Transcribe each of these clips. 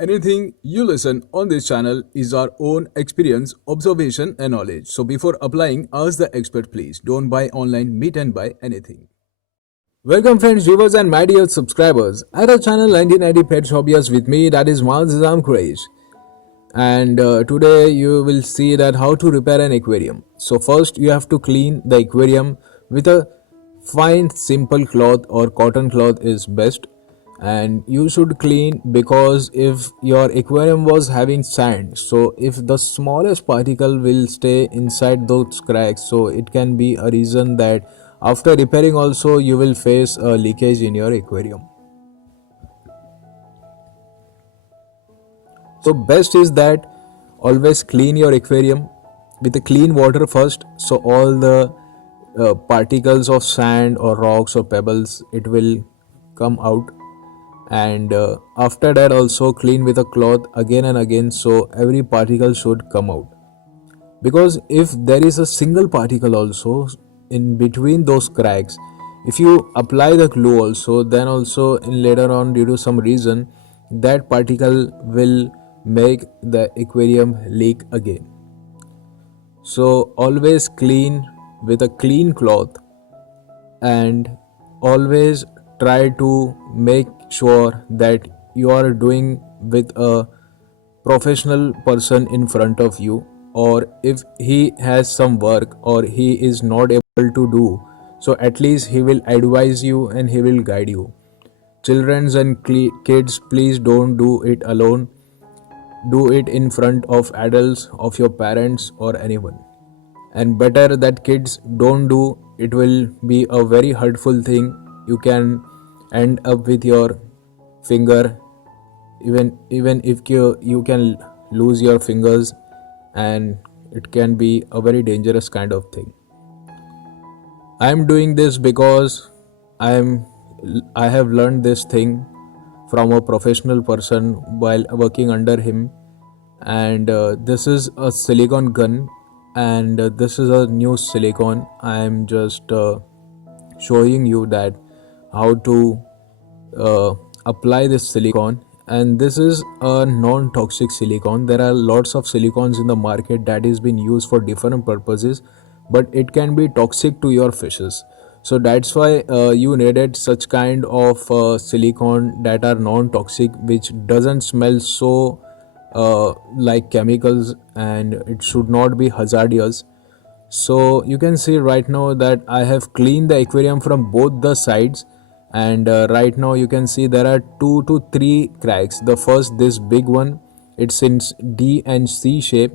Anything you listen on this channel is our own experience, observation, and knowledge. So before applying, ask the expert please. Don't buy online, meet and buy anything. Welcome friends, viewers and my dear subscribers at our channel 1990 Pets Hobbyist with me, that is Mazam Quraish. And today you will see that how to repair an aquarium. So first you have to clean the aquarium with a fine simple cloth or cotton cloth is best, and you should clean because if your aquarium was having sand, so if the smallest particle will stay inside those cracks, so it can be a reason that after repairing also you will face a leakage in your aquarium. So best is that always clean your aquarium with a clean water first, so all the particles of sand or rocks or pebbles it will come out, and after that also clean with a cloth again and again, so every particle should come out. Because if there is a single particle also in between those cracks, if you apply the glue also, then also in later on due to some reason that particle will make the aquarium leak again. So always clean with a clean cloth, and always try to make sure that you are doing with a professional person in front of you, or if he has some work or he is not able to do, so at least he will advise you and he will guide you. Children and kids, please don't do it alone. Do it in front of adults, of your parents or anyone. And better that kids don't do, it will be a very hurtful thing. You can end up with your finger, even if you can lose your fingers, and it can be a very dangerous kind of thing. I am doing this because I have learned this thing from a professional person while working under him. And this is a silicone gun, and this is a new silicone. I am just showing you that how to uh, apply this silicone, and this is a non-toxic silicone. There are lots of silicones in the market that is being used for different purposes, but it can be toxic to your fishes. So that's why you needed such kind of silicone that are non-toxic, which doesn't smell so like chemicals, and it should not be hazardous. So you can see right now that I have cleaned the aquarium from both the sides, and right now you can see there are 2 to 3 cracks. The first, this big one, it's in D and C shape.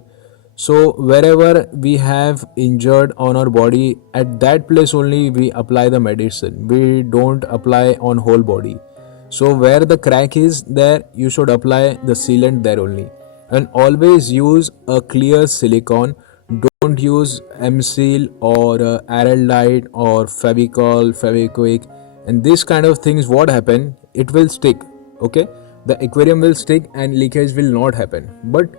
So wherever we have injured on our body, at that place only we apply the medicine. We don't apply on whole body. So where the crack is there, you should apply the sealant there only. And always use a clear silicone. Don't use M-Seal or Araldite or Fevicol, Fevikwik, and this kind of things. What happen? It will stick. Okay, the aquarium will stick and leakage will not happen. But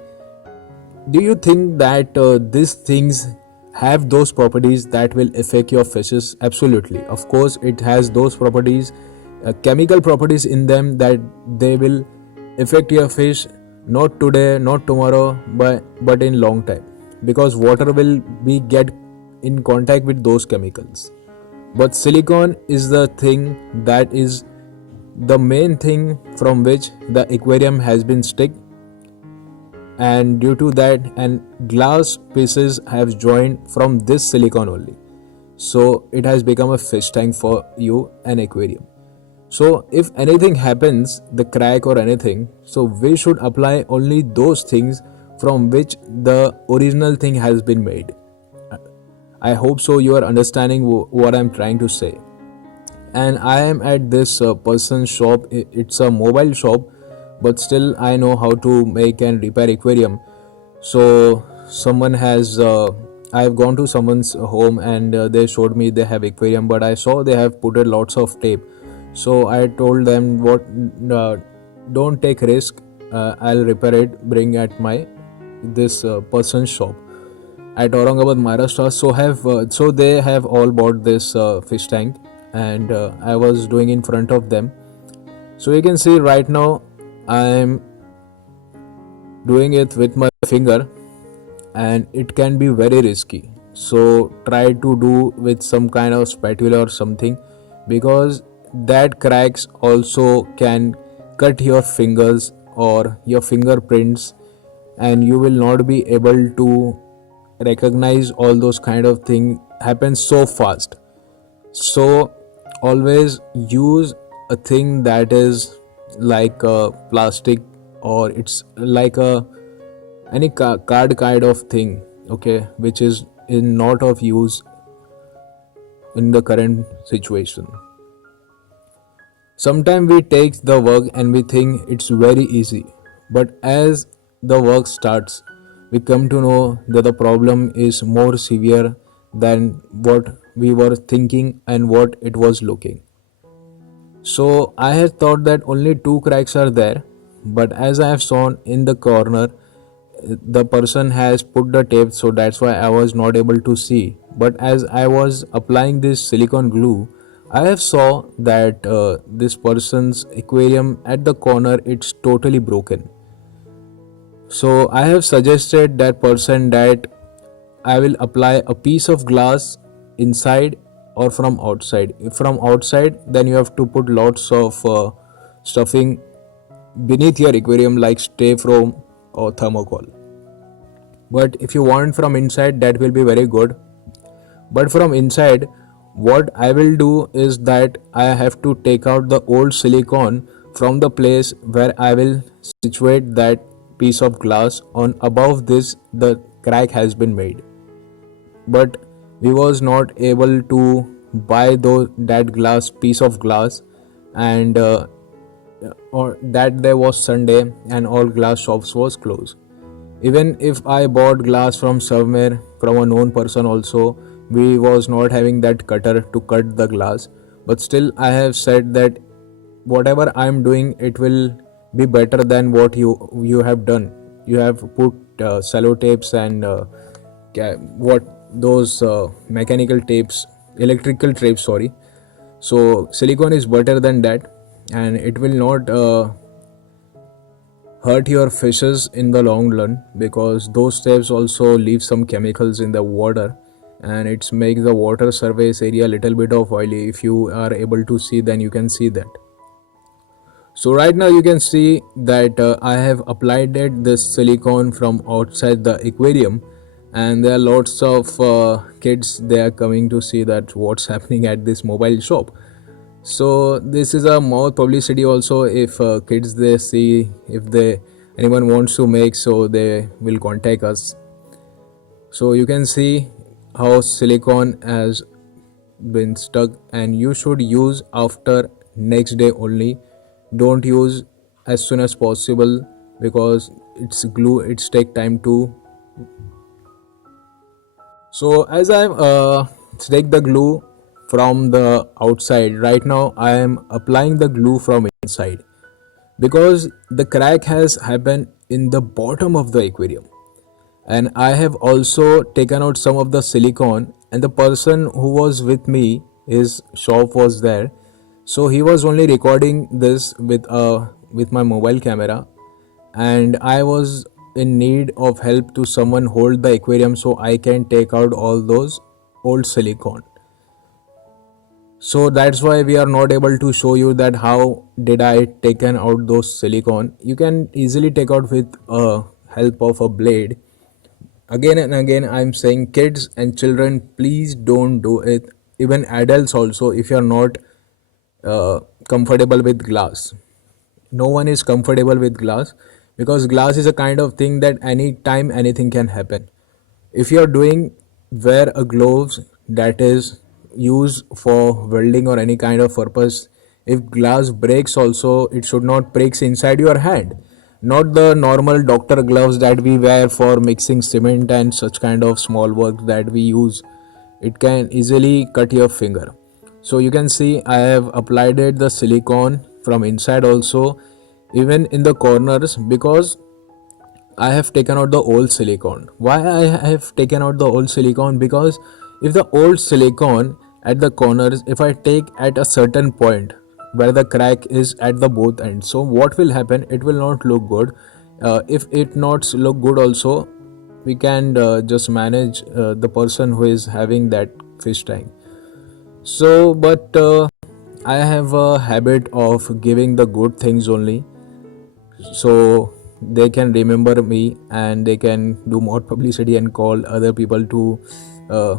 do you think that these things have those properties that will affect your fishes? Absolutely, of course it has those properties, chemical properties in them, that they will affect your fish, not today, not tomorrow, but in long time, because water will be get in contact with those chemicals. But silicone is the thing that is the main thing from which the aquarium has been stick, and due to that, and glass pieces have joined from this silicone only, so it has become a fish tank for you, an aquarium. So if anything happens, the crack or anything, so we should apply only those things from which the original thing has been made. I hope so you are understanding what I'm trying to say. And I am at this person's shop. It's a mobile shop, but still I know how to make and repair aquarium. So someone has I've gone to someone's home, and they showed me they have aquarium, but I saw they have put a lots of tape. So I told them, what, uh, don't take risk, I'll repair it, bring at my this person's shop at Aurangabad, Maharashtra. So they have all bought this fish tank, and I was doing in front of them. So you can see right now I'm doing it with my finger, and it can be very risky. So try to do with some kind of spatula or something, because that cracks also can cut your fingers or your fingerprints, and you will not be able to recognize all those kind of thing happen so fast. So always use a thing that is like a plastic, or it's like a any card kind of thing, okay, which is in not of use in the current situation. Sometimes we take the work and we think it's very easy, but as the work starts, we come to know that the problem is more severe than what we were thinking and what it was looking. So I had thought that only two cracks are there, but as I have shown in the corner, the person has put the tape, so that's why I was not able to see. But as I was applying this silicone glue, I have saw that this person's aquarium at the corner, it's totally broken. So I have suggested that person that I will apply a piece of glass inside or from outside. If from outside, then you have to put lots of stuffing beneath your aquarium like stay foam or thermocol. But if you want from inside, that will be very good. But from inside, what I will do is that I have to take out the old silicone from the place where I will situate that piece of glass. On above this, the crack has been made, but we was not able to buy that glass piece of glass, and or that day was Sunday and all glass shops was closed. Even if I bought glass from somewhere from a known person also, we was not having that cutter to cut the glass. But still I have said that whatever I am doing, it will be better than what you have done. You have put sellotapes and what those mechanical tapes, electrical tapes, sorry. So silicone is better than that, and it will not hurt your fishes in the long run, because those tapes also leave some chemicals in the water, and it's make the water surface area a little bit of oily. If you are able to see, then you can see that. So right now you can see that I have applied this silicone from outside the aquarium, and there are lots of kids, they are coming to see that what's happening at this mobile shop. So this is a more publicity also. If kids they see, if they anyone wants to make, so they will contact us. So you can see how silicone has been stuck, and you should use after next day only. Don't use as soon as possible, because it's glue, it's take time to. So as I take the glue from the outside, right now I am applying the glue from inside, because the crack has happened in the bottom of the aquarium, and I have also taken out some of the silicone, and the person who was with me, his shop was there, so he was only recording this with my mobile camera, and I was in need of help to someone hold the aquarium so I can take out all those old silicone. So that's why we are not able to show you that how did I taken out those silicone. You can easily take out with help of a blade. Again and again I'm saying, kids and children, please don't do it. Even adults also, if you are not comfortable with glass. No one is comfortable with glass, because glass is a kind of thing that anytime anything can happen. If you are doing, wear a gloves that is used for welding or any kind of purpose. If glass breaks also, it should not breaks inside your hand, not the normal doctor gloves that we wear for mixing cement and such kind of small work that we use. It can easily cut your finger. So you can see I have applied it the silicone from inside also, even in the corners, because I have taken out the old silicone. Why I have taken out the old silicone? Because if the old silicone at the corners, if I take at a certain point where the crack is at the both ends, so what will happen? It will not look good. If it not look good also, we can just manage the person who is having that fish tank. So but I have a habit of giving the good things only, so they can remember me and they can do more publicity and call other people to uh,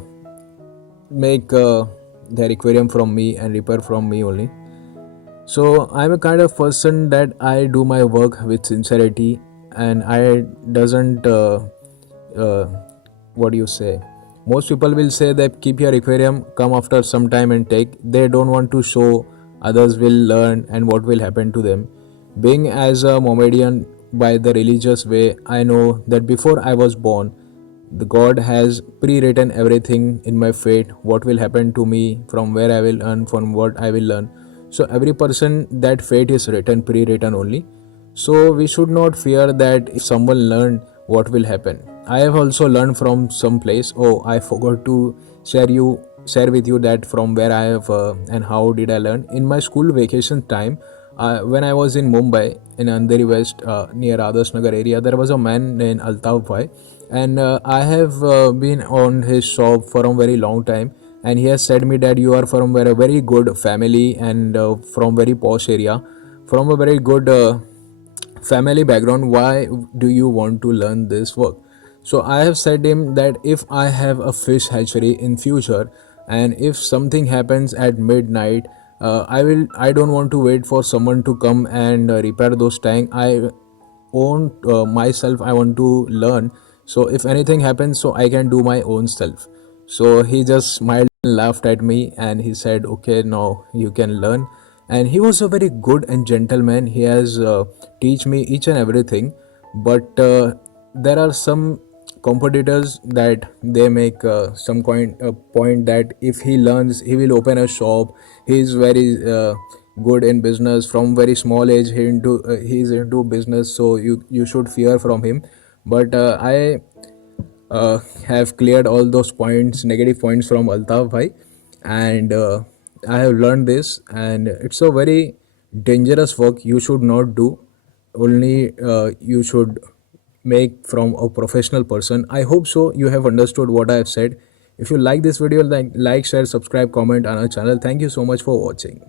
make their aquarium from me and repair from me only. So I'm a kind of person that I do my work with sincerity, and I doesn't uh, what do you say, most people will say that keep your aquarium, come after some time and take. They don't want to show others will learn and what will happen to them. Being as a Mohammedan by the religious way, I know that before I was born, the God has pre-written everything in my fate, what will happen to me, from where I will earn, from what I will learn. So every person, that fate is written, pre-written only. So we should not fear that if someone learn what will happen. I have also learned from some place. Oh, I forgot to share with you that from where I have and how did I learn. In my school vacation time, when I was in Mumbai, in Andheri West, near Adarsh Nagar area, there was a man named Altaf Bhai, and I have been on his shop for a very long time, and he has said me that you are from a very good family and from very posh area, from a very good family background. Why do you want to learn this work? So I have said him that if I have a fish hatchery in future, and if something happens at midnight, I don't want to wait for someone to come and repair those tank. I own myself, I want to learn. So if anything happens, so I can do my own self. So he just smiled and laughed at me, and he said, okay, now you can learn. And he was a very good and gentleman. He has teach me each and everything. But there are some competitors that they make some point that if he learns, he will open a shop. He is very good in business from very small age. He's into business, so you should fear from him. But I have cleared all those points, negative points from Altaf Bhai, and I have learned this, and it's a very dangerous work. You should not do. Only you should make from a professional person. I hope so. You have understood what I have said. If you like this video, like, share, subscribe, comment on our channel. Thank you so much for watching.